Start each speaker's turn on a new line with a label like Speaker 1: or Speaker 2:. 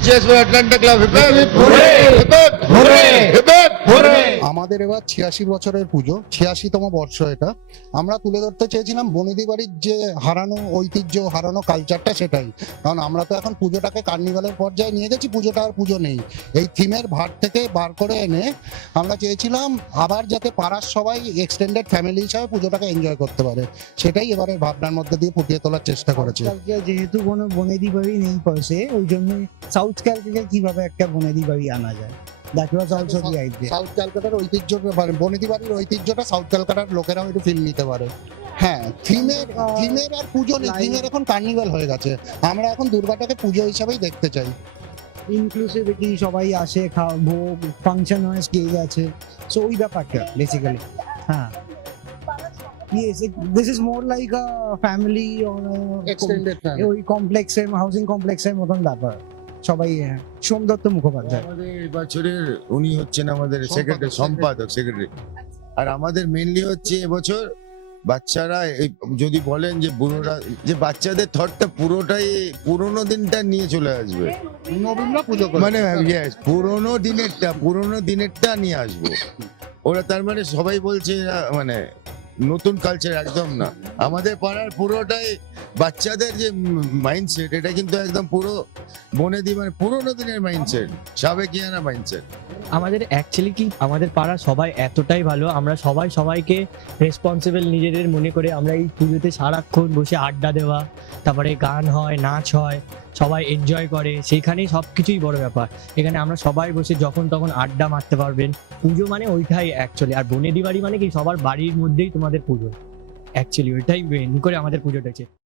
Speaker 1: విచ్చేసిన అట్లాంటిక్ లో విపరీత్ విపరీత్
Speaker 2: আমাদের এবার ছিয়াশি বছরের পুজো ছিয়াশিতম বর্ষ এটা আমরা তুলে ধরতে চেয়েছিলাম বনিদি বাড়ির যে হারানো ঐতিহ্য হারানো কালচারটা সেটাই কারণ আমরা তো এখন পুজোটাকে কার্নিভালের পর্যায়ে নিয়ে গেছি পুজোটা আর পুজো নেই এই থিমের ভার থেকে বার করে এনে আমরা চেয়েছিলাম আবার যাতে পাড়ার সবাই এক্সটেন্ডেড ফ্যামিলি হিসাবে পুজোটাকে এনজয় করতে পারে সেটাই এবারের ভাবনার মধ্যে দিয়ে ফুটিয়ে তোলার চেষ্টা করেছে
Speaker 3: যেহেতু কোনো বনেদি বাড়ি নেই পাশে ওই জন্য সাউথ ক্যালকাটা কিভাবে একটা বনেদি বাড়ি আনা যায় that was also the idea
Speaker 2: south ক্যালকাটার ঐতিহ্য মানে বনেদি বাড়ির ঐতিহ্যটা সাউথ ক্যালকাটার লোকেরাও একটু ফিল নিতে পারে হ্যাঁ থিমের থিমের আর পুজো নেই থিমের এখন কার্নিভাল হয়ে গেছে আমরা এখন দুর্গাটাকে পুজো হিসাবেই দেখতে চাই
Speaker 3: ইনক্লুসিভিটি সবাই আসে খাওয়া ভোগ ফাংশন হয় স্টেজ আছে সো ওই ব্যাপারটা বেসিক্যালি হ্যাঁ yes it, this is more like a family কমপ্লেক্সের হাউসিং কমপ্লেক্সের মতন ব্যাপার সবাই সোম দত্ত মুখোপাধ্যায়
Speaker 1: আমাদের এবছরের উনি হচ্ছেন আমাদের সেক্রেটারি সম্পাদক সেক্রেটারি আর আমাদের মেনলি হচ্ছে এবছর বাচ্চারা যদি বলেন যে বুড়োরা যে বাচ্চাদের থটটা পুরোটাই পুরোনো দিনটা নিয়ে চলে আসবে মানে পুরোনো দিনেরটা পুরোনো দিনেরটা নিয়ে আসবো ওরা তার মানে সবাই বলছে মানে নতুন কালচার একদম না আমাদের পাড়ার পুরোটাই বাচ্চাদের যে মাইন্ডসেট এটা কিন্তু একদম পুরো বনেদি মানে পুরোনো দিনের মাইন্ডসেট সাবেকিয়ানা মাইন্ডসেট
Speaker 4: আমাদের অ্যাকচুয়ালি কি আমাদের পাড়া সবাই এতটাই ভালো আমরা সবাই সবাইকে রেসপন্সিবল নিজেদের মনে করে আমরা এই পুজোতে সারাক্ষণ বসে আড্ডা দেওয়া তারপরে গান হয় নাচ হয় সবাই এনজয় করে সেইখানেই সব কিছুই বড় ব্যাপার এখানে আমরা সবাই বসে যখন তখন আড্ডা মারতে পারবেন পুজো মানে ওইটাই অ্যাকচুয়ালি আর বনেদি বাড়ি মানে কি সবার বাড়ির মধ্যেই তোমাদের পুজো অ্যাকচুয়ালি ওইটাই মেন করে আমাদের পুজোটা